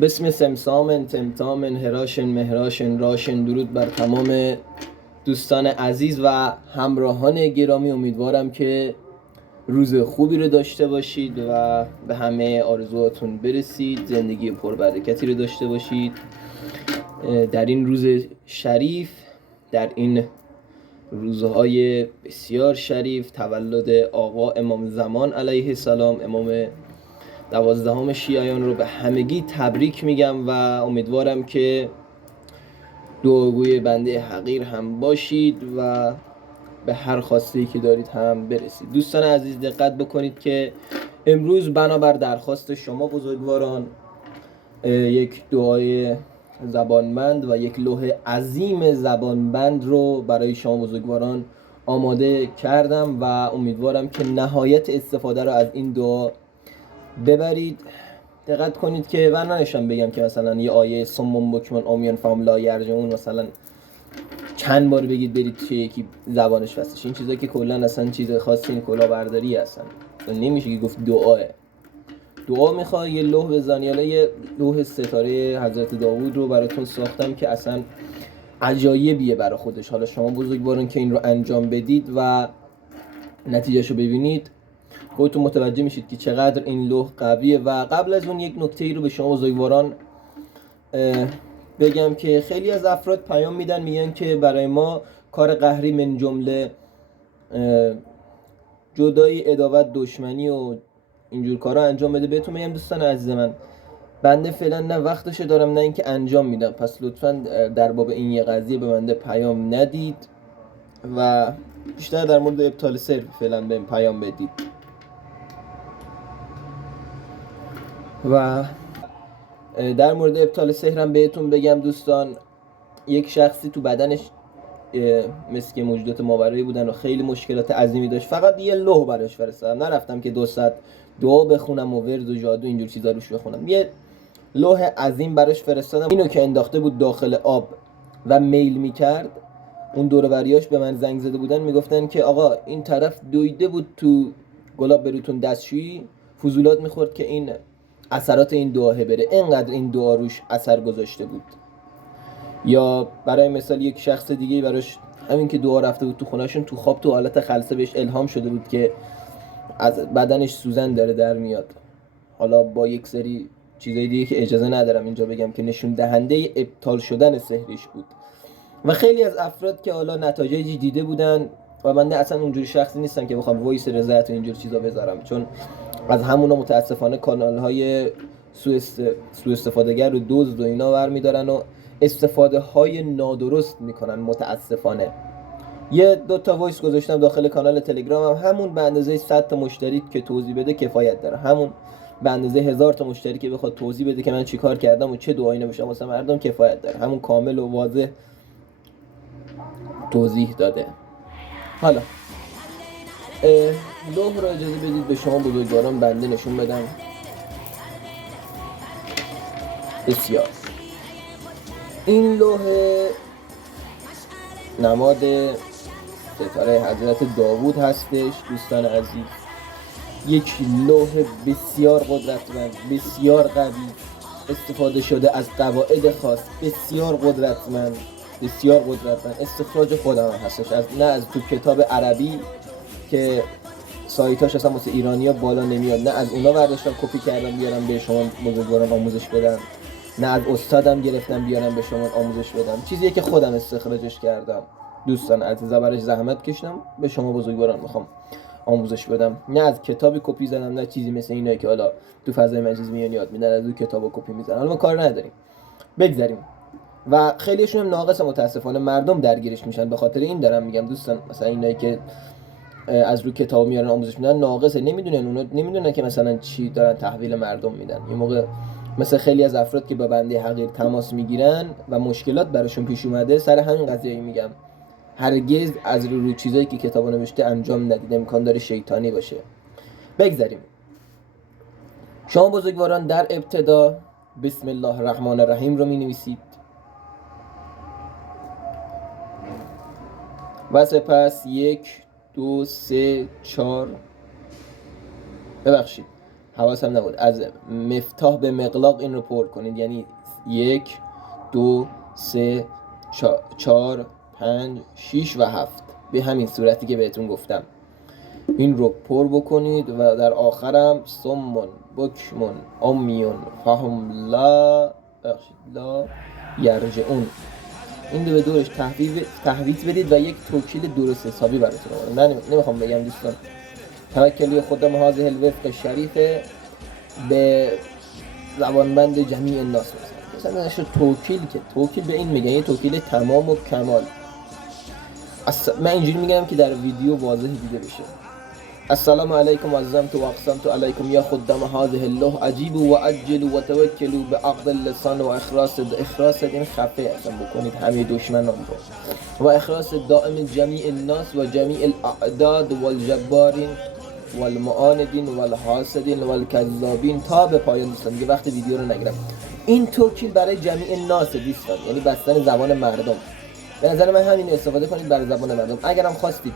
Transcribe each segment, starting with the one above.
بسم سمسامن تمتامن هراشن مهراشن راشن. درود بر تمام دوستان عزیز و همراهان گرامی. امیدوارم که روز خوبی رو داشته باشید و به همه آرزوهاتون برسید. زندگی پربرکتی رو داشته باشید در این روز شریف، در این روزهای بسیار شریف، تولد آقا امام زمان علیه السلام، امام 12 شیعیان رو به همگی تبریک میگم و امیدوارم که دعاگوی بنده حقیر هم باشید و به هر خواسته‌ای که دارید هم برسید. دوستان عزیز دقت بکنید که امروز بنابر درخواست شما بزرگواران یک دعای زبانبند و یک لوح عظیم زبانبند رو برای شما بزرگواران آماده کردم و امیدوارم که نهایت استفاده رو از این دعا ببرید. دقت کنید که من نشان بگم که مثلا یه آیه صم بکمن عمیان فهم لا یرجعون مثلا چند بار بگید برید چه یکی زبانش واسه این چیزا که کلا اصلا چیز خاصی این کلاهبرداری هستن. نمیشه که گفت دعا میخواد یه لوح بزنی. حالا یه لوح ستاره حضرت داوود رو براتون ساختم که اصلا عجایبیه برای خودش. حالا شما بزرگواران که این رو انجام بدید و نتیجهشو ببینید خودتون متوجه میشید که چقدر این لوح قویه. و قبل از اون یک نکته ای رو به شما بزرگواران بگم که خیلی از افراد پیام میدن میگن که برای ما کار قهری من جمله جدایی، عداوت، دشمنی و اینجور کارا انجام بده. بهتون میگم دوستان عزیز من، بنده فعلا نه وقتشو دارم نه اینکه انجام میدم، پس لطفا در باب این یه قضیه به بنده پیام ندید و بیشتر در مورد ابطال سر فعلا بهم پیام بدید. و در مورد ابطال سحرم بهتون بگم دوستان، یک شخصی تو بدنش مثل که موجودات ماورایی بودن و خیلی مشکلات عظیمی داشت. فقط یه لوح براش فرستادم، نرفتم که 2 ساعت دعا بخونم و ورد و جادو اینجور چیزا روش بخونم. یه لوح عظیم براش فرستادم. اینو که انداخته بود داخل آب و میل میکرد، اون دور و بریاش به من زنگ زده بودن میگفتن که آقا این طرف دویده بود تو گلاب بروتون دستشویی، فضولات میخورد که این اثرات این دعا بره، اینقدر این دعا روش اثر گذاشته بود. یا برای مثال یک شخص دیگه براش همین که دعا رفته بود تو خونهشون، تو خواب تو حالت خلسه بهش الهام شده بود که از بدنش سوزن داره در میاد. حالا با یک سری چیزای دیگه که اجازه ندارم اینجا بگم که نشون دهنده ابطال شدن سحریش بود. و خیلی از افراد که حالا نتایجی دیده بودن و من اصلا اونجوری شخصی نیستم که بخوام وایس رضایت و اینجور چیزا بذارم، چون از همونا متاسفانه کانال های سوء استفادهگر و دزد و اینا برمیدارن و استفاده های نادرست میکنن متاسفانه. یه 2 تا وایس گذاشتم داخل کانال تلگرامم، همون به اندازه 100 تا مشتری که توضیح بده کفایت داره، همون به اندازه 1000 تا مشتری که بخواد توضیح بده که من چیکار کردم و چه دعایی نوشتم واسه مردم کفایت داره، همون کامل و واضح توضیح داده. حالا لوح رو اجازه بدید به شما بزرگواران بنده نشون بدم. بسیار این لوح نماد ستاره حضرت داوود هستش دوستان عزیز. یک لوح بسیار قدرتمند، بسیار قوی، استفاده شده از قواعد خاص، بسیار قدرتمند، بسیار قدرتمند. استخراج خودم هستش، نه از تو کتاب عربی که سایتاش اصلا واسه ایرانی‌ها بالا نمیاد، نه از اونا برداشتم کپی کردم بیارم به شما بزرگواران آموزش بدم، نه از استادم گرفتم بیارم به شما آموزش بدم. چیزیه که خودم استخراجش کردم دوستان عزیز، برای زحمت کشیدم به شما بزرگواران میخوام آموزش بدم. نه از کتابی کپی زدم، نه چیزی مثل اینایی که حالا تو فضای مجازی میان یاد میدن از اون کتابو کپی میزنن. حالا ما کار نداریم، بگذاریم. و خیلیشون هم ناقص، متاسفانه مردم درگیرش میشن. به خاطر این دارم میگم دوستان، مثلا اینایی که از رو کتاب میارن آموزش میدن ناقصه، نمیدونن، اونا نمیدونن که مثلا چی دارن تحویل مردم میدن. یه موقع مثل خیلی از افراد که با بنده حقیر تماس میگیرن و مشکلات براشون پیش اومده سر همین قضیه میگم هرگز از رو چیزایی که کتابا نوشته انجام ندید، امکان داره شیطانی باشه. بگذاریم. شما بزرگواران در ابتدا بسم الله الرحمن الرحیم رو می نویسید و سپس 1 2 3 4 ببخشید حواسم نبود. از مفتاح به مغلاق این رو پر کنید، یعنی 1 2 3 4 5 6 و 7 به همین صورتی که بهتون گفتم این رو پر بکنید و در آخرم صمون بکمون امیون فهم لا یرجعون این رو به دورش تحویط بدید و یک توکیل درست حسابی براتون آوردم. من نمیخوام بگم دوستان توکلی خودم هذه الوفق شریفه به زبانبند جمیع الناس مثلا توکیل که توکیل به این میگن یه توکیل تمام و کمال. من اینجوری میگم که در ویدیو واضح دیده بشه. السلام علیکم عزمت و اقسمت علیکم یا خدام هذه الله عجیبوا و عجلوا و توکلوا به عقد اللسان و اخراس این خفه اصلا بکنید همه دشمنان رو و اخراس دائم جمیع الناس و جمیع الاعداد والجبارین والمعاندین والحاسدین والکذابین تا به پایان دوستان. دیگه وقت ویدیو رو نگیرم. این توکیل برای جمیع الناس دوستان، یعنی بستن زبان مردم. به نظر من همین استفاده کنید برای زبان مردم. اگرم خواستید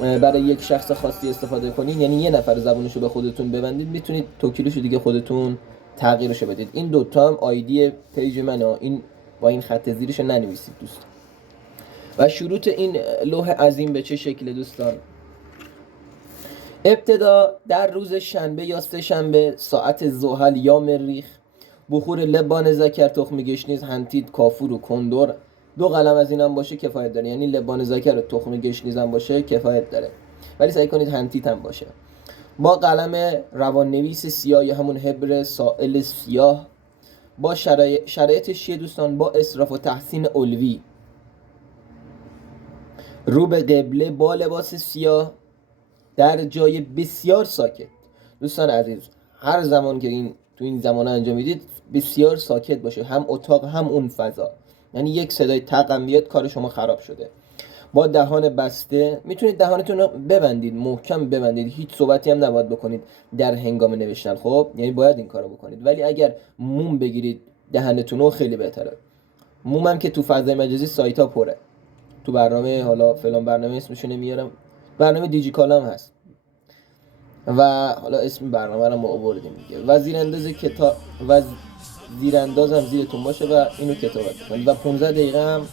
برای یک شخص خاصی استفاده کنید، یعنی یه نفر زبانشو به خودتون ببندید، میتونید توکیلشو دیگه خودتون تغییرشو بدید. این دوتا هم آیدی پیج منه، این با این خط زیرشو ننویسید دوستان. و شروط این لوح عظیم به چه شکل دوستان؟ ابتدا در روز شنبه یا سه شنبه ساعت زحل یا مریخ بخور لبان ذکر، تخم گشنیز، هنتید، کافور و کندر 2 قلم از این هم باشه کفایت داره. یعنی لبان ذکر و تخم گشنیز هم باشه کفایت داره، ولی سعی کنید هنتید هم باشه. با قلم روان نویس سیاه یا همون حبر سائل سیاه. با شرایطش چیه دوستان؟ با اسراف و تحسین علوی، رو به قبله، با لباس سیاه، در جای بسیار ساکت. دوستان عزیز هر زمان که تو این زمان انجام میدید بسیار ساکت باشه، هم اتاق هم اون فضا، یعنی یک صدای تقم بیاد کار شما خراب شده. با دهان بسته، میتونید دهانتون رو ببندید، محکم ببندید، هیچ صحبتی هم نباید بکنید در هنگام نوشتن. خب یعنی باید این کارو بکنید، ولی اگر موم بگیرید دهنتون رو خیلی بهتره. موم هم که تو فضای مجازی سایتا پره، تو برنامه حالا فلان برنامه اسمشو نمیارم، برنامه دیجیکال هم هست و حالا اسم برنامه رو ما آوردیم دیگه. و زیرانداز هم زیرتون باشه و اینو کتابت کنید و 15 دقیقه هم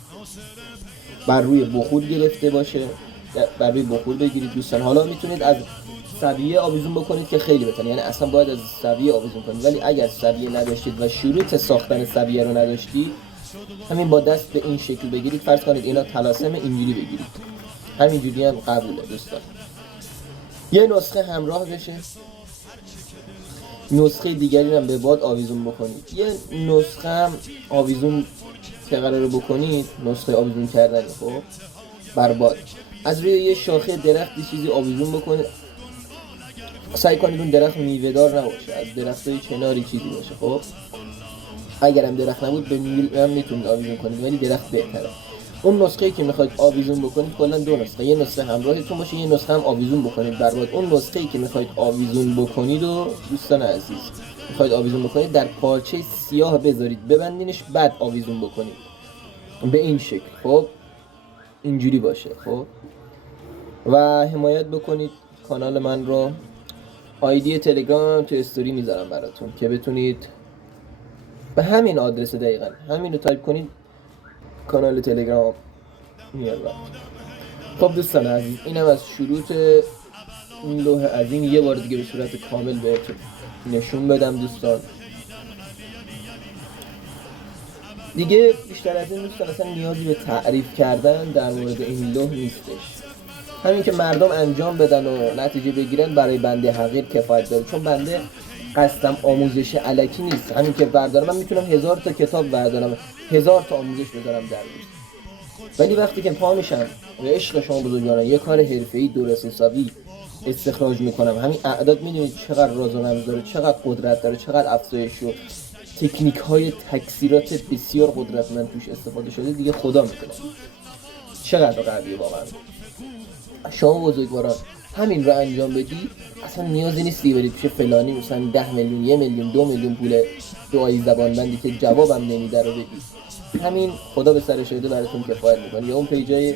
بر روی بخور گرفته باشه، بر روی بخور بگیرید دوستان. حالا میتونید از سویه آویزون بکنید که خیلی بهتره، یعنی اصلا باید از سویه آویزون کنید، ولی اگر سویه نداشتید و شروط ساختن سویه رو نداشتید همین با دست به این شکل بگیرید. فرض کنید اینا طلاسم، اینجوری بگیرید، همینجوری هم قبوله دوستان. یه نسخه همراه بشه، نسخه دیگری هم به باد آویزون بکنید. یه نسخه هم آویزون که قراره بکنید، نسخه آویزون کردن خب بر باد، از روی یه شاخه درختی چیزی آویزون بکنید. سعی کنید اون درخت میوه دار نباشه، از درختای کناری چیزی باشه. خب اگرم درخت نبود به میوه هم میتونید آویزون کنید، ولی درخت بهتره. اون نسخه‌ای که میخواید آویزون بکنید کلا 2 نسخه، یه نسخه همراهتون باشه، یه نسخه هم آویزون بکنید بر باد. اون نسخه‌ای که میخواید آویزون بکنید و دوستان عزیز میخواید آویزون بکنید در پارچه سیاه بذارید، ببندینش، بعد آویزون بکنید به این شکل. خب اینجوری باشه. خب و حمایت بکنید کانال من رو. آیدی تلگرام تو استوری میذارم براتون که بتونید به همین آدرس دقیقاً همین رو تایپ کنید، کانال تلگرام میاد. خب دوستان عزیز اینم از شروط این لوح عظیم. یه بار دیگه به صورت کامل بهتون نشون بدم دوستان. دیگه بیشتر از این دوستان اصلا نیازی به تعریف کردن در مورد این لوح نیستش. همین که مردم انجام بدن و نتیجه بگیرن برای بنده حقیر کفایت داره، چون بنده قصدم آموزش الکی نیست. همین که بردارم، من میتونم 1000 تا کتاب بردارم، 1000 تا آموزش بذارم در روز، ولی وقتی که پا میشم و عشق شما بزرگواران یه کار حرفه‌ای درست حسابی استخراج میکنم، همین اعداد میدونید چقدر راز و رمز داره، چقدر قدرت داره، چقدر افزایش و تکنیک های تکثیرات بسیار قدرتمند توش استفاده شده، دیگه خدا میکنه چقدر قویه واقعا. شما بزرگواران همین رو انجام بدی، اصلا نیازی نیست برید پیش فلانی مثلا 10 میلیون 1 میلیون 2 میلیون پول دعای زبانبندی که جوابم نمیده رو بدی. همین خدا به سر شهده براتون کفایت میکنه. یا اون پیجای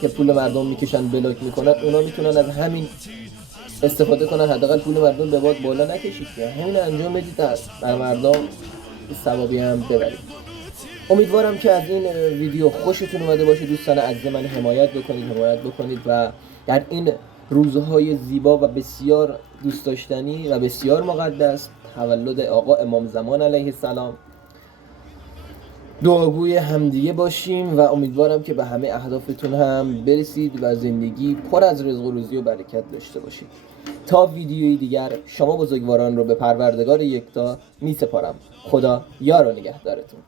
که پول مردم میکشن بلاک میکنن، اونا میتونن از همین استفاده کنن، حداقل پول مردم به باد بالا نکشید که همین انجام بدید در مردم ثوابی هم ببرید. امیدوارم که از این ویدیو خوشتون اومده باشه دوستان عزیز من. حمایت بکنید و در این روزهای زیبا و بسیار دوست داشتنی و بسیار مقدس تولد آقا امام زمان علیه السلام دعاگوی همدیگه باشیم و امیدوارم که به همه اهدافتون هم برسید و زندگی پر از رزق و روزی و برکت داشته باشید. تا ویدیوی دیگر شما بزرگواران رو به پروردگار یکتا می سپارم. خدا یار و نگهدارتون.